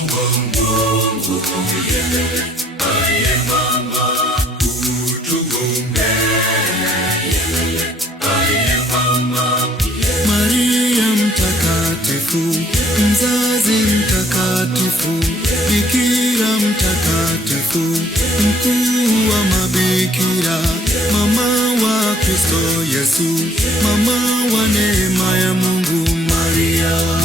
Mungu yeye aliye mama utuombee, yeye aliye mama. Maria mtakatifu, mzazi mtakatifu, bikira mtakatifu, mkuu wa mabikira, mama wa Kristo Yesu, mama wa neema ya Mungu Maria.